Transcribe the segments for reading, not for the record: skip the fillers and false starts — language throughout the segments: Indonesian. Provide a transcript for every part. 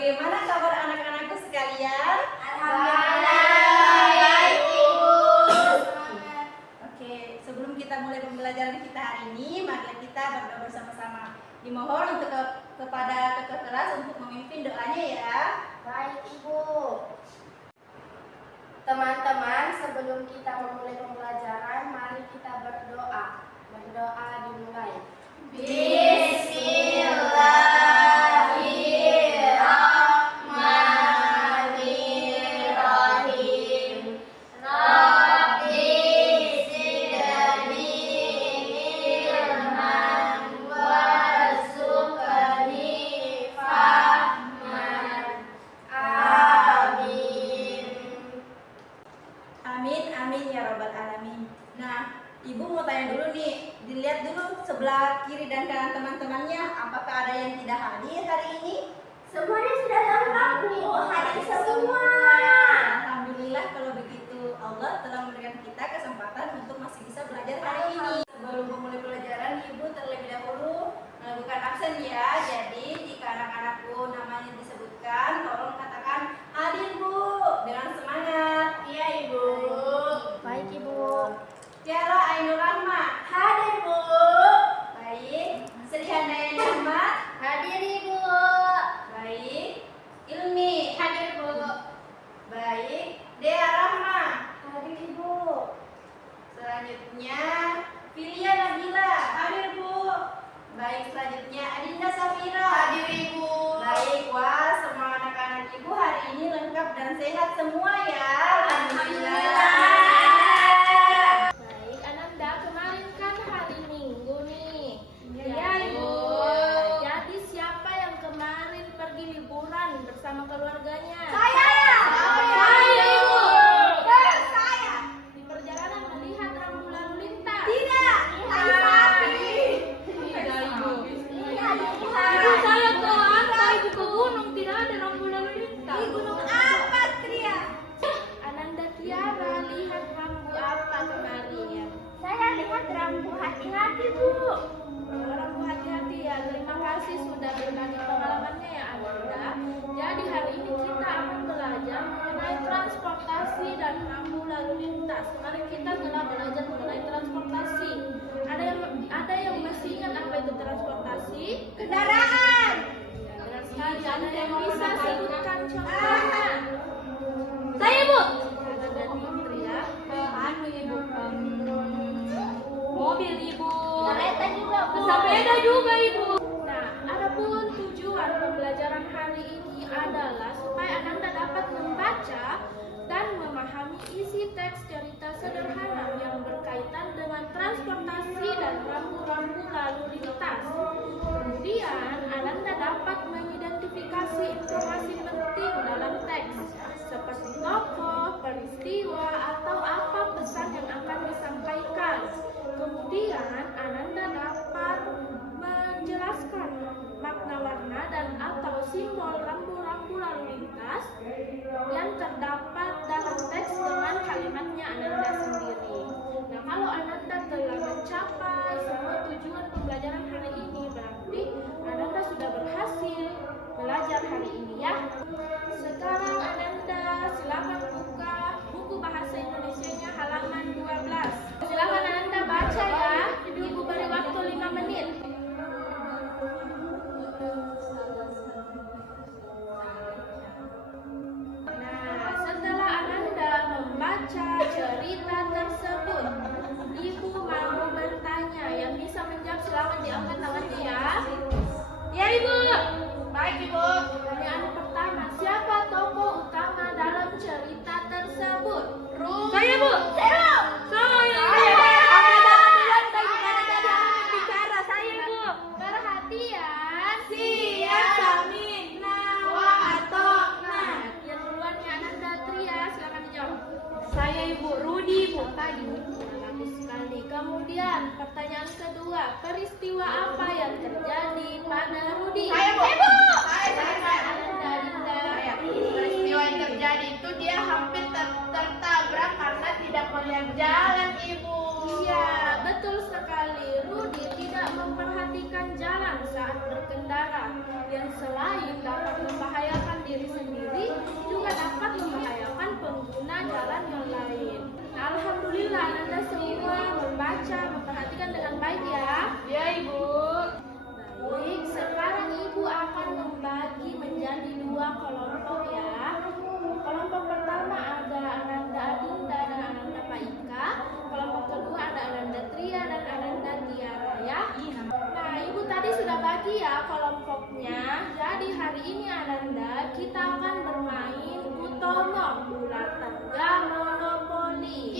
Bagaimana kabar anak-anakku sekalian? Alhamdulillah baik, Ibu. Oke, sebelum kita mulai pembelajaran kita hari ini, mari kita berdoa bersama-sama. Dimohon untuk kepada Kakak kelas untuk memimpin doanya ya. Baik, Ibu. Teman-teman, sebelum kita memulai pembelajaran, mari kita berdoa. Berdoa dimulai. Bismillahirrahmanirrahim. Rabbi zidni ilman warzuqni fahman. Amin. Amin, amin ya robbal alamin. Nah, Ibu mau tanya dulu nih, dilihat dulu sebelah kiri dan kanan teman-temannya, apakah ada yang tidak hadir hari ini? Semuanya sudah lengkap, Bu. Hadir semua. Alhamdulillah kalau begitu, Allah telah memberikan kita kesempatan untuk masih bisa belajar hari ini. Sebelum memulai pelajaran, Ibu terlebih dahulu melakukan absen ya. Jadi jika anak-anakku namanya disebutkan, tolong katakan hadir Bu dengan semangat. Iya, Ibu. Baik, Ibu. Tiara Ainul Rahma, Hadir, Bu. baik. Sri Handayani Ahmad, Hadir, Ibu. baik. Ilmi, Hadir, Bu. baik. Dea Rahma, Hadir, Ibu. selanjutnya Filia Nabila, Hadir, Bu. baik. Selanjutnya Adinda Safira, Hadir, Ibu. baik. Wah, semua anak-anak Ibu hari ini lengkap dan sehat semua ya. Baik, Ananda, kemarin kan hari Minggu nih. Iya, Ibu. Jadi siapa yang kemarin pergi liburan bersama keluarganya? Saya, Ibu. Saya. Di perjalanan melihat rambu lalu lintas. Tidak, saya sapi. Tidak, Ibu. Lihat, Ibu, saya ke pantai, Ibu ke gunung, tidak ada rambu lalu lintas. Di gunung apa, Tria? Ananda Tiara lihat rambu apa kemarin? Saya lihat rambu hati-hati, Bu. Rambu hati-hati ya. Terima kasih sudah berbagi pengalamannya ya Ananda. Jadi hari ini kita akan belajar mengenai transportasi dan rambu lalu lintas. Kemarin kita telah belajar mengenai transportasi. Ada yang masih ingat apa itu transportasi? Kendaraan. Ya, benar sekali. Ada yang bisa sebutkan contohnya? Saya, Bu. Ananda Fitri ya. Ibu. Mobil, Ibu. Kereta juga, Bu. Sepeda juga, Ibu. Nah, adapun tujuan pembelajaran hari ini adalah supaya Ananda dapat membaca dan memahami isi teks cerita sederhana yang berkaitan dengan transportasi dan rambu-rambu lalu lintas. Kemudian, Ananda dapat mengidentifikasi informasi penting dalam teks, seperti tokoh, peristiwa, atau apa pesan yang akan disampaikan. Kemudian, Ananda dapat menjelaskan makna warna dan atau simbol rambu-rambu lalu lintas yang terdapat dalam teks dengan kalimatnya Ananda sendiri. Nah, kalau Ananda telah mencapai semua tujuan pembelajaran hari ini, berarti Ananda sudah berhasil belajar hari ini ya. Sekarang Ananda silakan buka buku bahasa Indonesianya halaman 12. Silakan Ananda baca ya. Ibu beri waktu 5 menit. Nah, setelah Ananda membaca cerita tersebut, Ibu mau bertanya. Yang bisa menjawab silakan diangkat tangannya ya. Ya, Ibu. Baik, Ibu. Pertanyaan pertama, siapa tokoh utama dalam cerita tersebut? Saya, Bu. Saya. Bicara saya, Bu. Perhatian. Siap, Samin. Nawa atau nah. Yang duluannya Ananda Tria, silakan dijawab. Saya, Ibu. Rudi, Bu. Tadi. Bagus sekali. Kemudian pertanyaan kedua, peristiwa apa yang terjadi pada Rudi? Saya, Bu. Saya. Ananda, Dinda. Peristiwa yang terjadi itu dia hampir tertabrak karena tidak melihat jalan, Ibu. Iya, betul sekali. Rudi tidak memperhatikan jalan saat berkendara, yang selain dapat membahayakan jalan yang lain. Nah, alhamdulillah Ananda semua membaca, memperhatikan dengan baik ya. Ya, Ibu. Baik, sekarang Ibu akan membagi menjadi 2 kelompok ya. Kelompok pertama ada Ananda Adinda dan Ananda Paika. Kelompok kedua ada Ananda Tria dan Ananda Tiara ya. Nah, Ibu tadi sudah bagi ya kelompoknya. Jadi hari ini Ananda kita akan bermain Utomo, ular tangga monopoli.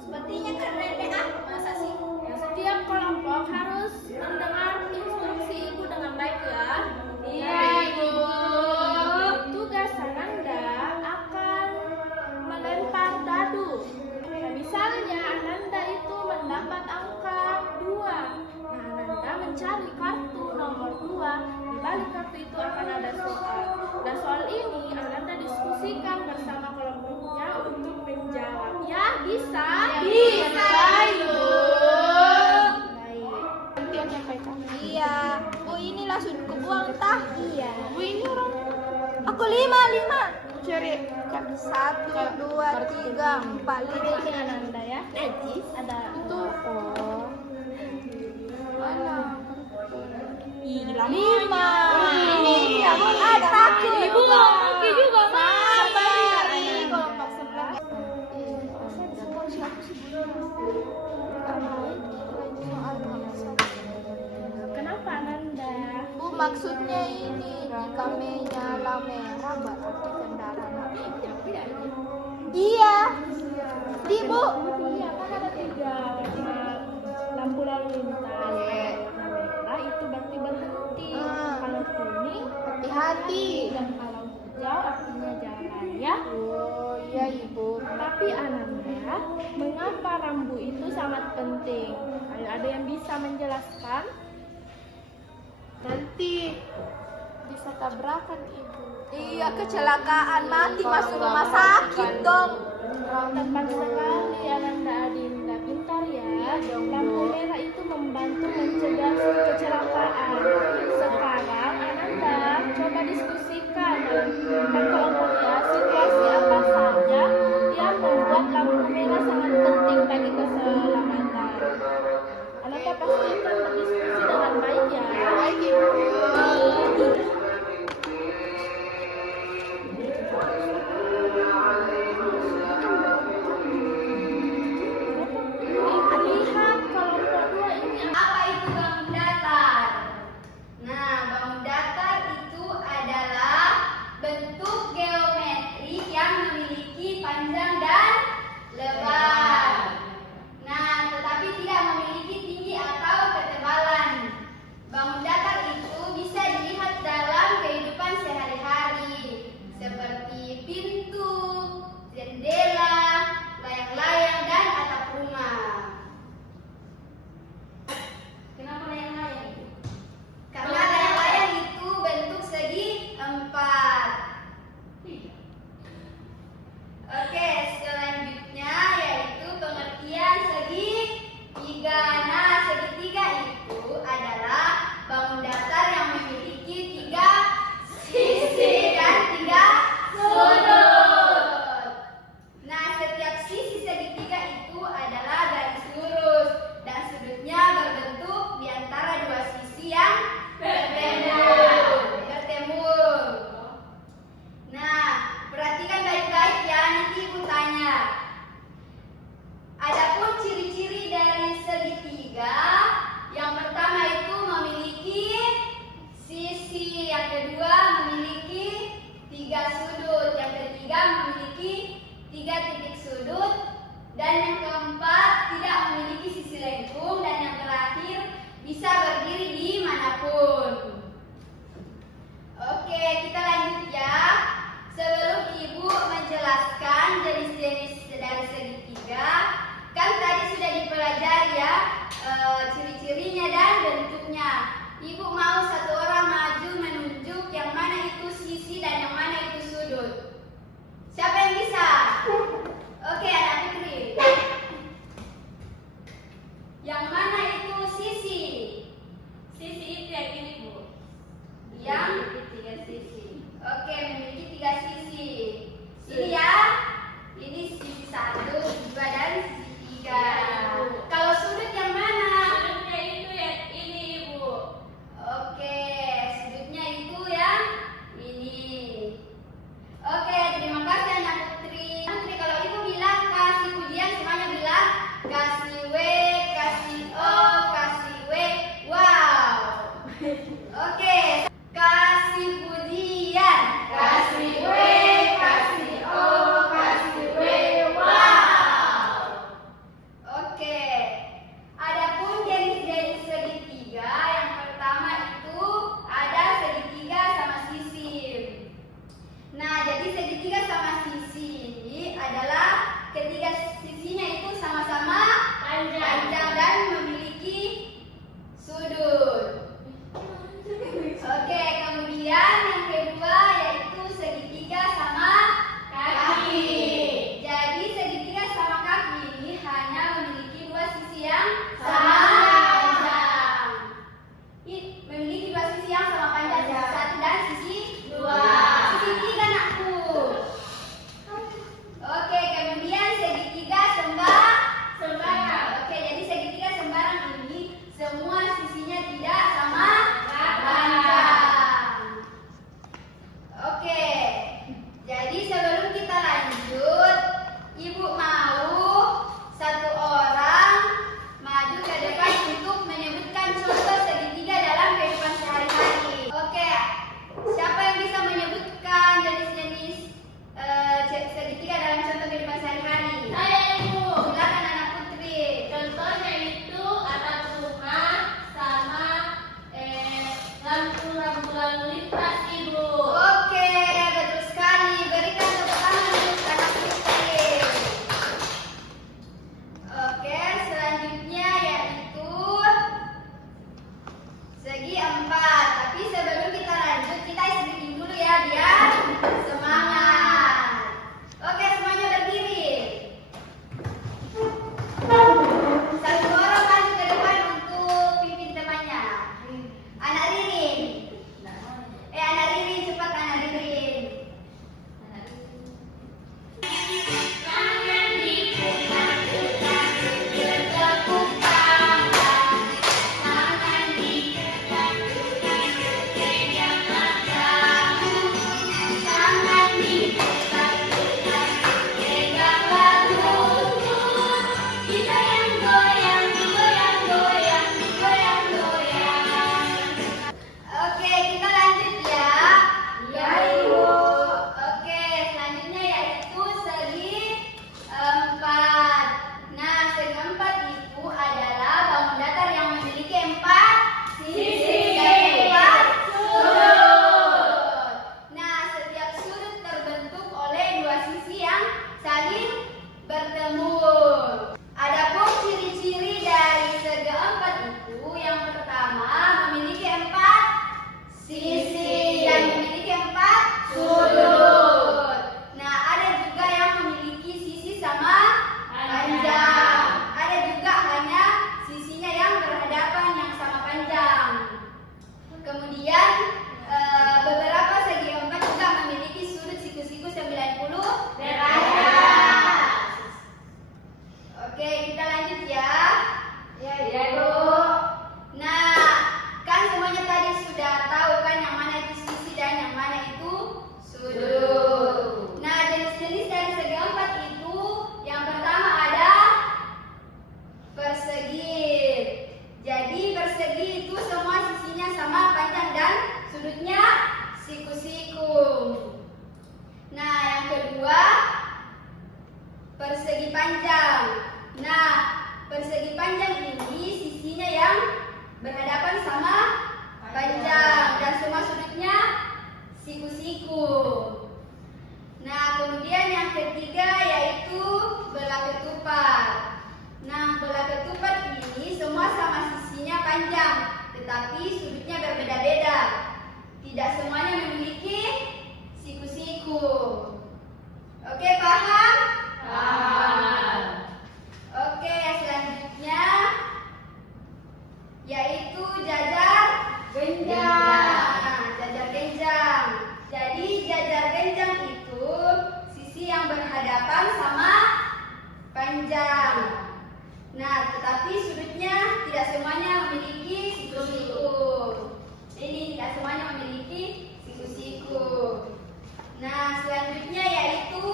Sepertinya keren deh masa sih? Nah, setiap kelompok harus mendengar instruksi Ibu dengan baik ya. Iya, Ibu. Tugas Ananda akan melempar dadu. Nah, misalnya Ananda itu mendapat angka 2. Nah, Ananda mencari kartu nomor 2. Di balik kartu itu akan ada soal. Dan soal ini Ananda diskusikan bersama kelompoknya untuk menjawab. Ya, bisa? Bisa, Ibu. Baik. Iya. Oh ini langsung kebuang tah. Iya. Bu, ini orang Aku 5. cari 1, 2, 3, 4, 5. Ini Ananda ya. Ada itu. Oh. Mana? 5. Ini ada takut. Ibu oke juga, Sabar. Ini kelompok sebelah. Kenapa Ananda? Bu, maksudnya ini jika menyala merah berarti kendaraan. Iya. Di Bu. Iya, kan ada 3 warna lampu lalu lintas. Warna merah itu berarti berhenti. Kalau kuning Hati-hati. dan kalau hijau artinya jalan ya. Oh iya Ibu. Tapi Ananda, mengapa rambu itu sangat penting? Ayo, ada yang bisa menjelaskan? Nanti bisa tabrakan Ibu. Iya, kecelakaan mati masuk rumah sakit dong. Tepat sekali Ananda Adinda, pintar ya. Lampu merah itu membantu mencegah kecelakaan. Sekarang Ananda coba diskusikan berkelompok ya, situasi apa saja yang membuat lampu merah sangat penting bagi keselamatan. Ananda pastikan berdiskusi dengan baik ya. Baik Ibu. Lihat kelompok 2 ini Apa itu bangun datar? Nah, bangun datar itu adalah bentuk geometri yang memiliki panjang dan lebar. Nah, tetapi tidak memiliki tinggi atau ketebalan. Bangun datar itu bisa dilihat dalam kehidupan sehari-hari, seperti pintu, jendela, layang-layang, dan atap rumah. Kenapa layang-layang? Karena layang-layang itu bentuk segi 4. Oke, selanjutnya yaitu pengertian segitiga. Nah, segitiga itu adalah bangun datar yang memiliki 3 sisi dan 3 sudut. Nah, setiap sisi segitiga itu adalah garis lurus dan sudutnya berbentuk di antara 2 sisi yang bertemu. Nah, perhatikan baik-baik ya, nanti Ibu tanya. Adapun ciri-ciri dari segitiga, yang pertama itu memiliki sisi, yang kedua memiliki 3 sudut, yang ketiga memiliki 3 titik sudut, dan yang keempat tidak memiliki sisi lengkung, dan yang terakhir bisa berdiri di manapun. Oke, kita lanjut ya. Sebelum Ibu menjelaskan jenis-jenis dari segitiga, kan tadi sudah dipelajari ya ciri-cirinya dan bentuknya. Ibu mau satu orang maju menunjuk yang mana itu sisi dan yang mana itu sudut. Siapa yang bisa? Oke, Anak Fikri. Yang mana itu sisi? Sisi itu yang ini, Bu. Yang 3 sisi. Oke, memiliki 3 sisi. Ini 1, 2, dan sisi 3. Ibu. Kalau sudut yang mana? Sudutnya itu ya ini Ibu. Oke, sudutnya itu yang ini. Oke, terima kasih anak Putri. Putri, kalau Ibu bilang kasih pujian, semuanya bilang kasih W, kasih O, kasih W. Wow. Oke, kasih pujian, kasih W, kasih O, kasih W. Wow. Oke. Adapun jenis-jenis segitiga, yang pertama itu ada segitiga sama sisir. Nah, jadi segitiga sama sisi ini adalah ketiga sisinya itu sama-sama panjang dan memiliki sudut. Oke, kemudian yang kedua yaitu segitiga sama kaki. Jadi segitiga sama kaki ini hanya memiliki dua sisi yang sama panjang. Memiliki dua sisi yang sama panjang, sisi 1 dan sisi 2. Sisi 3 anakku. Oke, kemudian segitiga sembarang. Oke, jadi segitiga sembarang ini semua sisinya tidak sama panjang. Oke, jadi sebelum kita lanjut, Ibu mau satu orang maju ke depan untuk menyebutkan contoh segitiga dalam kehidupan sehari-hari. Oke, siapa yang bisa menyebutkan jenis-jenis segitiga dalam contoh kehidupan sehari-hari? Saya Ibu. Silakan anak Putri. Contohnya itu atap rumah sama lampu lalu lintas Ibu. Oke, betul sekali. Berikan tepuk tangan untuk anak Putri. Oke, selanjutnya yaitu segi 4. Tapi sebelum kita lanjut, kita istirahat dulu ya biar semangat. Oke, semuanya berdiri. Satu orang maju ke depan untuk pimpin temannya. Anak Ririn. Anak Ririn, cepat anak Ririn. Tangan diputar-putar, Bertepuk tangan. tangan diputar-putar, pegang matamu. Tangan diputar-putar, pegang lalumu. Kita yang goyang, goyang, goyang, goyang, goyang. Oke, kita lanjut ya. Ya, Ibu. Oke, selanjutnya yaitu segi 4. Nah, segi 4 itu adalah bangun datar yang memiliki 4 sisi dan 4 sudut. Nah, setiap sudut terbentuk oleh dua sisi yang saling bertemu. Adapun ciri-ciri dari segi 4 itu yang pertama memiliki 4 sisi dan memiliki 4 sudut. Nah, ada juga yang memiliki sisi sama panjang. Ada juga hanya sisinya yang berhadapan yang sama panjang. Kemudian beberapa segi 4 juga memiliki sudut siku-siku 90 derajat. Oke, kita lanjut ya. Ya, Bu. Nah, kan semuanya tadi sudah tahu kan yang mana itu sisi dan yang mana itu sudut. Nah, jenis-jenis dari segi 4 itu yang pertama ada persegi. Jadi persegi itu semua sisinya sama panjang dan sudutnya siku-siku. Nah, yang kedua persegi panjang. Nah, persegi panjang ini sisinya yang berhadapan sama panjang dan semua sudutnya siku-siku. Nah, kemudian yang ketiga yaitu belah ketupat. Nah, belah ketupat ini semua sama sisinya panjang, tetapi sudutnya berbeda-beda. Tidak semuanya memiliki siku-siku. Oke, paham? Paham. Oke, selanjutnya yaitu jajar genjang. Jajar genjang. Jadi jajar genjang itu sisi yang berhadapan sama panjang. Nah, tetapi sudutnya tidak semuanya memiliki siku-siku. Ini tidak semuanya memiliki siku-siku. Nah, selanjutnya yaitu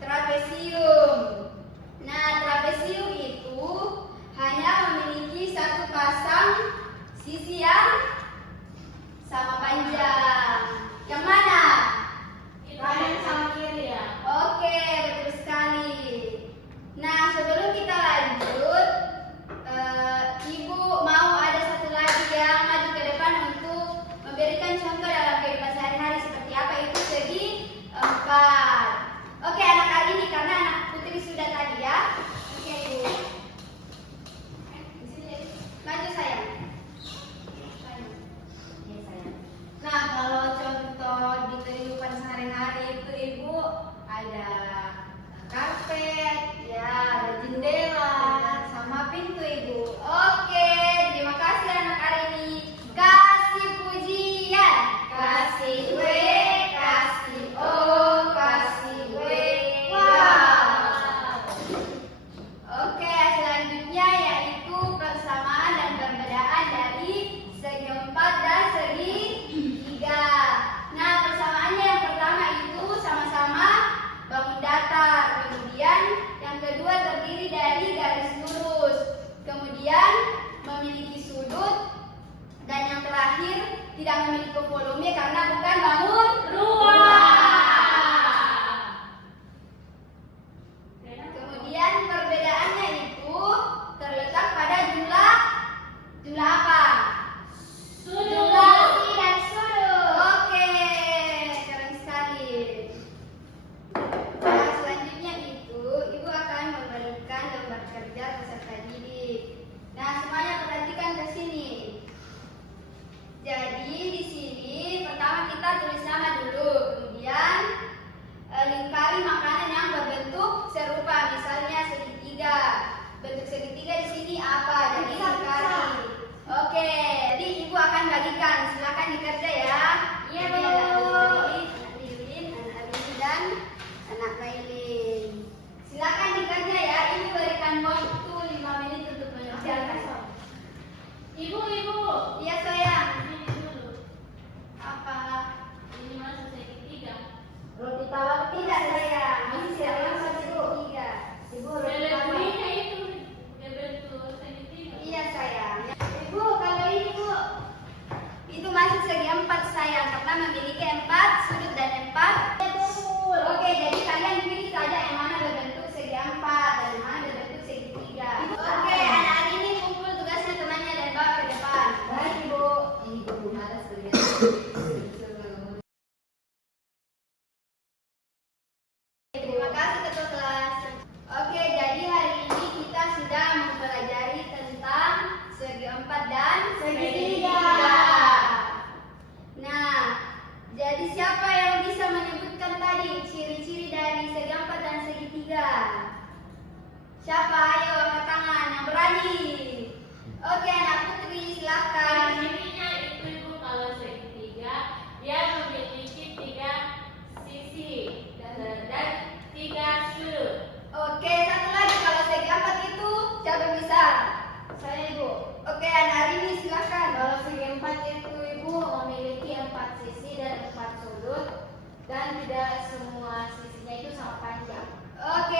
trapesium. Nah, trapesium itu hanya memiliki satu pasang sisi yang sama panjang. Yang mana? Kanan sama kiri ya. Oke, betul sekali. Nah, sebelum kita lanjut, Ibu mau ada satu lagi yang maju ke depan untuk memberikan contoh dalam kehidupan sehari-hari seperti apa itu segi 4. Oke, anak hari ini karena anak putri sudah tadi ya. Oke, Ibu. Di sini. Maju sayang. Iya, sayang. Nah, kalau contoh di kehidupan sehari-hari itu Ibu ada karpet, ya, ada jendela, sama pintu Ibu. Oke, terima kasih anak hari ini. Kasih pujian, kasih W, kasih O, kasih W. Wow. Oke, selanjutnya yaitu persamaan dan perbedaan dari segi 4 dan segi 3. Nah, persamaannya yang pertama itu sama-sama bangun datar. Kemudian yang kedua terdiri dari garis lurus. Kemudian memiliki sudut. Dan yang terakhir tidak memiliki volume karena bukan bangun rumah. Kemudian perbedaannya itu terletak pada jumlah apa? Durasi dan sudut. Oke, keren sekali. Nah, selanjutnya itu Ibu akan memberikan lembar kerja peserta didik. Nah, semuanya perhatikan ke sini. Jadi di sini pertama kita tulis nama dulu, kemudian lingkari makanan yang berbentuk serupa, misalnya segitiga. Bentuk segitiga di sini apa? Jadi lingkari. Oke, jadi Ibu akan bagikan. Silakan dikerja ya. Iya, Bu. Anak Lilin, anak Lilin dan anak Mailin. Silakan dikerja ya. Ibu berikan waktu 5 menit untuk mengerjakan. Ibu. Iya, sayang. Ini dulu. Apa? Ini masuk segitiga. Roti tawar Tidak, sayang. Masih sayang segitiga. Ibu harus tambah. Ini itu bentuk segitiga. Iya, sayang. Ibu, kalau ini, Bu, itu masuk segi 4, sayang, karena memiliki 4 sudut dan 4. Oke, jadi kalian pilih saja yang mana berbentuk segi 4 dan yang mana berbentuk segitiga. Oke, anak hari ini kumpul tugasnya temannya dan bawa ke depan. Baik, Ibu. Ini Ibu malas lihat. Terima kasih ketua kelas. Oke, jadi hari ini kita sudah mempelajari tentang segi 4 dan segitiga. Nah, jadi siapa yang bisa menyebutkan tadi ciri-ciri dari segi 4 dan segitiga? Siapa? Ayo angkat tangan yang berani. Oke, anak putri silakan. Cirinya itu Ibu kalau segitiga dia memiliki 3 sisi dan 3 sudut. Oke, satu lagi kalau segi 4 itu siapa yang bisa? Saya, Ibu. Oke, anak hari ini silakan. Kalau segi 4 itu Ibu memiliki 4 sisi dan 4 sudut dan tidak semua sisinya itu sama panjang. Oke,